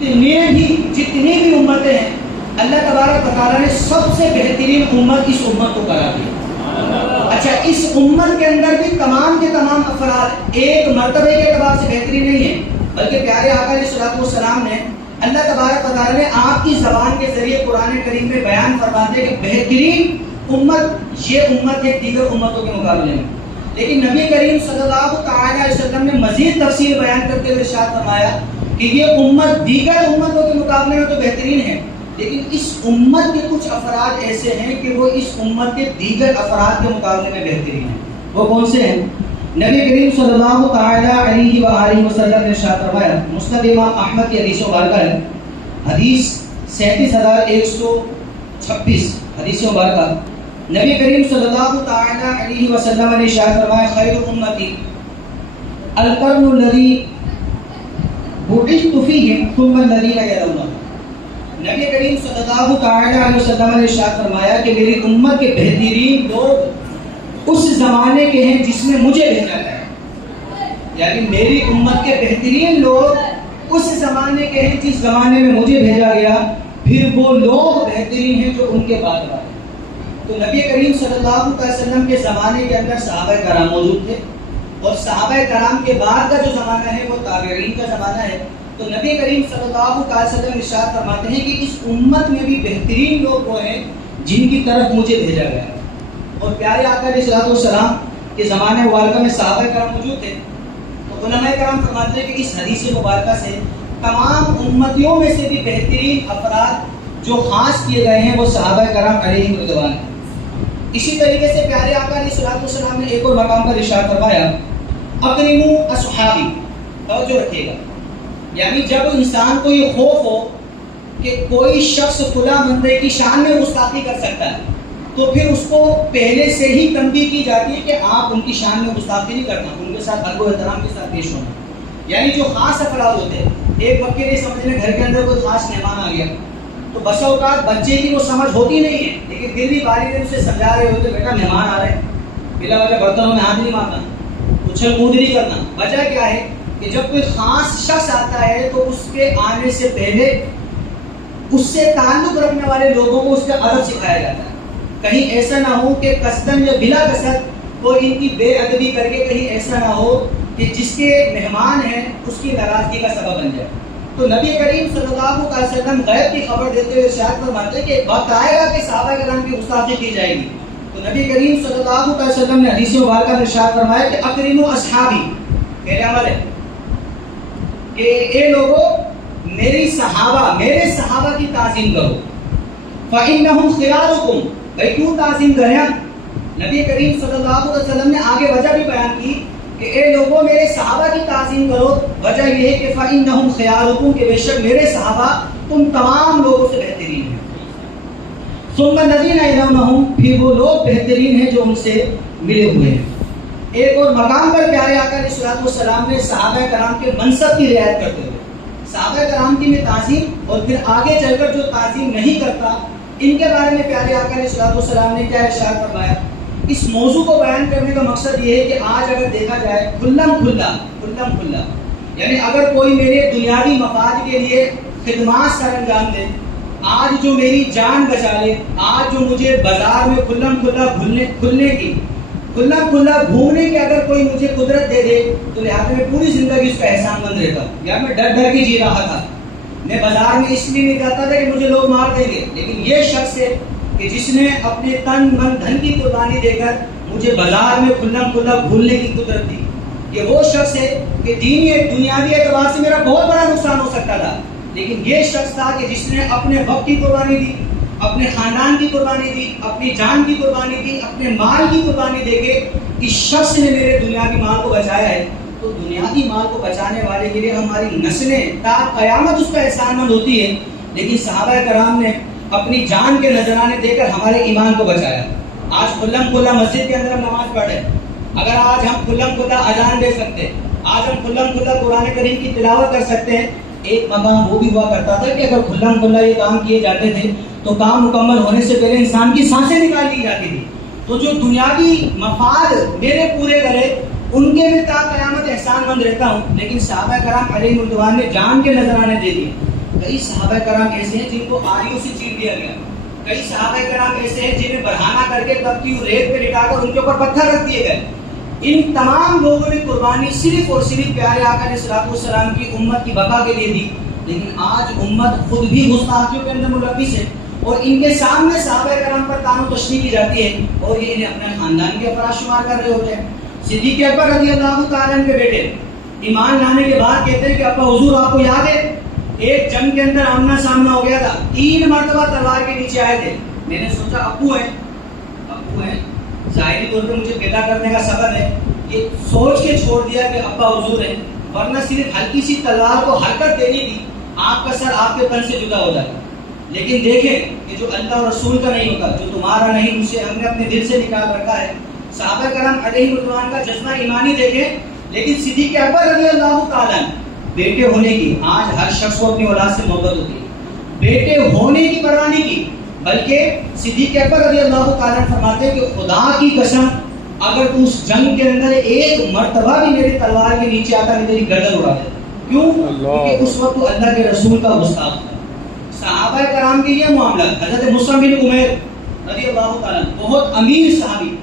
جتنی بھی امتیں ہیں اللہ تبارک و تعالیٰ نے سب سے بہترین امت اس امت کو قرار دیا۔ اچھا، اس امت کے اندر بھی تمام کے تمام افراد ایک مرتبے کے اعتبار سے بہترین نہیں ہیں، بلکہ پیارے آقا علیہ الصلوۃ والسلام نے اللہ تبارک و تعالیٰ نے آپ کی زبان کے ذریعے قرآن کریم میں بیان فرماتے کہ بہترین امت یہ امت ہے دیگر امتوں کے مقابلے میں۔ لیکن نبی کریم صلی اللہ تعالیٰ علیہ وسلم نے مزید تفصیل بیان کرتے ہوئے ارشاد فرمایا کہ یہ امت دیگر امتوں کے مقابلے میں تو بہترین ہے، لیکن اس امت کے کچھ افراد ایسے ہیں کہ وہ اس امت کے دیگر افراد کے مقابلے میں بہترین ہیں۔ وہ کون سے ہیں؟ نبی کریم صلی اللہ تعالیٰ علیہ وآلہ وسلم نے ارشاد فرمایا، مسند امام احمد کی حدیث مبارکہ ہے، حدیث 37,126 حدیث مبارکہ، نبی کریم صلی اللہ تعالیٰ علیہ وسلم نے ارشاد فرمایا، خیر امتی القرن الذی بعثت فیہم ثم الذین یلونہم۔ نبی کریم صلی اللہ تعالیٰ علیہ وسلم نے ارشاد فرمایا کہ میری امت کے بہترین لوگ اس زمانے کے ہیں جس میں مجھے بھیجا گیا، یعنی میری امت کے بہترین لوگ اس زمانے کے ہیں جس زمانے میں مجھے بھیجا گیا، پھر وہ لوگ بہترین ہیں جو ان کے بعد والے۔ تو نبی کریم صلی اللہ علیہ وسلم کے زمانے کے اندر صحابہ کرام موجود تھے، اور صحابہ کرام کے بعد کا جو زمانہ ہے وہ تابعین کا زمانہ ہے۔ تو نبی کریم صلی اللہ علیہ وسلم ارشاد فرماتے ہیں کہ اس امت میں بھی بہترین لوگ وہ ہیں جن کی طرف مجھے بھیجا گیا ہے۔ اور پیارے آقا علیہ الصلوۃ والسلام کے زمانے مبارکہ میں صحابہ کرام موجود تھے، تو علماء کرام فرماتے ہیں کہ اس حدیث مبارکہ سے تمام امتیوں میں سے بھی بہترین افراد جو خاص کیے گئے ہیں وہ صحابہ کرام علیہ رضوان ہیں۔ اسی طریقے سے پیارے آقا علیہ الصلوۃ والسلام نے ایک اور مقام پر ارشاد فرمایا، اکرموا اصحابی، توجہ رکھیے گا، یعنی جب انسان کو یہ خوف ہو کہ کوئی شخص فلاں بندے کی شان میں گستاخی کر سکتا ہے، تو پھر اس کو پہلے سے ہی تنبیہ کی جاتی ہے کہ آپ ان کی شان میں گستاخی نہیں کرنا، ان کے ساتھ ادب و احترام کے ساتھ پیش ہونا۔ یعنی جو خاص افراد ہوتے ہیں، ایک وقت کے لیے سمجھ لیں گھر کے اندر کوئی خاص مہمان آ گیا، تو بسا اوقات بچے کی وہ سمجھ ہوتی نہیں ہے، لیکن پھر بھی والدین اسے سمجھا رہے ہوتے، بیٹا مہمان آ رہے ہیں، بلا وجہ برتنوں میں ہاتھ نہیں مارنا، اچھل کود نہیں کرنا۔ وجہ کیا ہے کہ جب کوئی خاص شخص آتا ہے تو اس کے آنے سے پہلے اس سے تعلق رکھنے والے لوگوں کو اس کا ادب سکھایا جاتا ہے، کہیں ایسا نہ ہو کہ قصدن یا بلا قصد کوئی ان کی بے ادبی کر کے کہیں ایسا نہ ہو کہ جس کے مہمان ہیں اس کی ناراضگی کا سبب بن جائے۔ تو نبی کریم صلی اللہ علیہ وسلم غیب کی خبر دیتے ہوئے ارشاد فرماتے ہیں کہ ایک وقت آئے گا کہ صحابہ کرام کی گستاخی کی جائے گی۔ تو نبی کریم صلی اللہ علیہ وسلم نے حدیث مبارکہ میں ارشاد فرمایا کہ اکرموا اصحابی، میرے عمل ہے کہ اے لوگوں میری صحابہ، میرے صحابہ کی تعظیم کرو، فإنہم خیارکم، بھائی کیوں تعظیم کریں؟ نبی کریم صلی اللہ علیہ وسلم نے آگے وجہ بھی بیان کی کہ اے لوگوں میرے صحابہ کی تعظیم کرو، وجہ یہ ہے کہ فإنہم خیارکم، کہ بے شک میرے صحابہ تم تمام لوگوں سے بہترین ہیں، ثم الذین یلونہم، پھر وہ لوگ بہترین ہیں جو ان سے ملے ہوئے ہیں۔ ایک اور مقام پر پیارے آقا علیہ الصلوۃ والسلام نے صحابہ کرام کے منصب کی رعایت کرتے ہوئے صحابہ کرام کی میں تعظیم اور پھر آگے چل کر جو تعظیم نہیں کرتا ان کے بارے میں پیارے آقا علیہ الصلوۃ والسلام نے کیا ارشاد فرمایا۔ اس موضوع کو بیان کرنے کا مقصد یہ ہے کہ آج اگر دیکھا جائے کھلم کھلا، یعنی اگر کوئی میرے دنیاوی مفاد کے لیے خدمات سر انجام دے، آج جو میری جان بچا لے، آج جو مجھے بازار میں کھلم کھلا گھومنے کی اگر کوئی مجھے قدرت دے دے تو لہٰذا میں پوری زندگی اس کا احسان مند رہتا ہوں۔ یا میں ڈر کے جی رہا تھا، میں بازار میں اس لیے نہیں جاتا تھا کہ مجھے لوگ مار دیں گے، لیکن یہ شخص ہے کہ جس نے اپنے تن من دھن کی قربانی دے کر مجھے بازار میں کھلا گھولنے کی قدرت دی۔ یہ وہ شخص ہے کہ دینی دنیاوی اعتبار سے میرا بہت بڑا نقصان ہو سکتا تھا، لیکن یہ شخص تھا کہ جس نے اپنے وقت کی قربانی دی، اپنے خاندان کی قربانی دی، اپنی جان کی قربانی دی، اپنے مال کی قربانی دے کے اس شخص نے میرے دنیاوی مال کو بچایا ہے۔ تو دنیاوی مال کو بچانے والے کے لیے ہماری نسلیں تا قیامت اس کا احسان مند ہوتی ہے، لیکن صحابہ کرام نے اپنی جان کے نذرانے دے کر ہمارے ایمان کو بچایا۔ آج کھلم کھلا مسجد کے اندر ہم نماز پڑھ رہے ہیں، اگر آج ہم کھلم کھلا اذان دے سکتے ہیں، آج ہم کھلم کھلا قرآن کریم کی تلاوت کر سکتے ہیں، ایک مقام وہ بھی ہوا کرتا تھا کہ اگر کھلم کھلا یہ کام کیے جاتے تھے تو کام مکمل ہونے سے پہلے انسان کی سانسیں نکال لی جاتی تھی۔ تو جو دنیاوی مفاد میرے پورے کرے ان کے بھی تا قیامت احسان مند رہتا ہوں، لیکن صحابہ کرام علیہ رضوان نے جان کے نذرانے دے دیے۔ کئی صحابہ کرام ایسے ہیں جن کو آریوں سے چیر دیا گیا، کئی صحابہ کرام ایسے ہیں جنہیں برہانہ کر کے تپتی ہوئی ریت پہ لٹا کر ان کے اوپر پتھر رکھ دیے گئے. ان تمام لوگوں نے قربانی صرف اور صرف پیارے آقا علیہ الصلوۃ والسلام کی امت کی بقا کے لیے دی. لیکن آج امت خود بھی گستاخیوں کے اندر ملوث ہے اور ان کے سامنے صحابہ کرام پر طعن و تشنیع کی جاتی ہے اور یہ انہیں اپنے خاندان کے افراد شمار کر رہے ہوتے ہیں. صدیق اکبر رضی اللہ تعالیٰ عنہ کے بیٹے ایمان لانے کے بعد کہتے ہیں کہ ابا حضور آپ کو یاد ہے ایک جنگ کے اندر آمنا سامنا ہو گیا تھا، 3 مرتبہ تلوار کے نیچے آئے تھے. میں نے سوچا ابو ہیں ظاہری طور پہ مجھے پیدا کرنے کا سبب ہے، یہ سوچ کے چھوڑ دیا کہ ابا حضور ہیں، ورنہ صرف ہلکی سی تلوار کو حرکت دینی تھی، آپ کا سر آپ کے تن سے جدا ہو جاتا. لیکن دیکھیں کہ جو اللہ اور رسول کا نہیں ہوتا، جو تمہارا نہیں، اسے ہم نے اپنے دل سے نکال رکھا ہے. صحابہ کرام علیہ رضوان کا جذبہ ایمانی دیکھیں. لیکن صدیق اکبر رضی اللہ تعالیٰ بیٹے ہونے کی، آج ہر شخص کو اپنی اولاد سے محبت ہوتی ہے، بیٹے ہونے کی پرواہ نہیں کی، بلکہ صدیق اکبر رضی اللہ تعالیٰ فرماتے ہیں کہ خدا کی قسم اگر تو اس جنگ کے اندر ایک مرتبہ بھی میری تلوار کے نیچے آتا نہیں تیری گردن اڑا دیتا. کیوں؟ کیونکہ اس وقت تو اللہ کے رسول کا گستاخ تھا. صحابہ کرام کے یہ معاملہ، حضرت مصعب بن عمیر رضی اللہ تعالیٰ بہت امیر صحابی،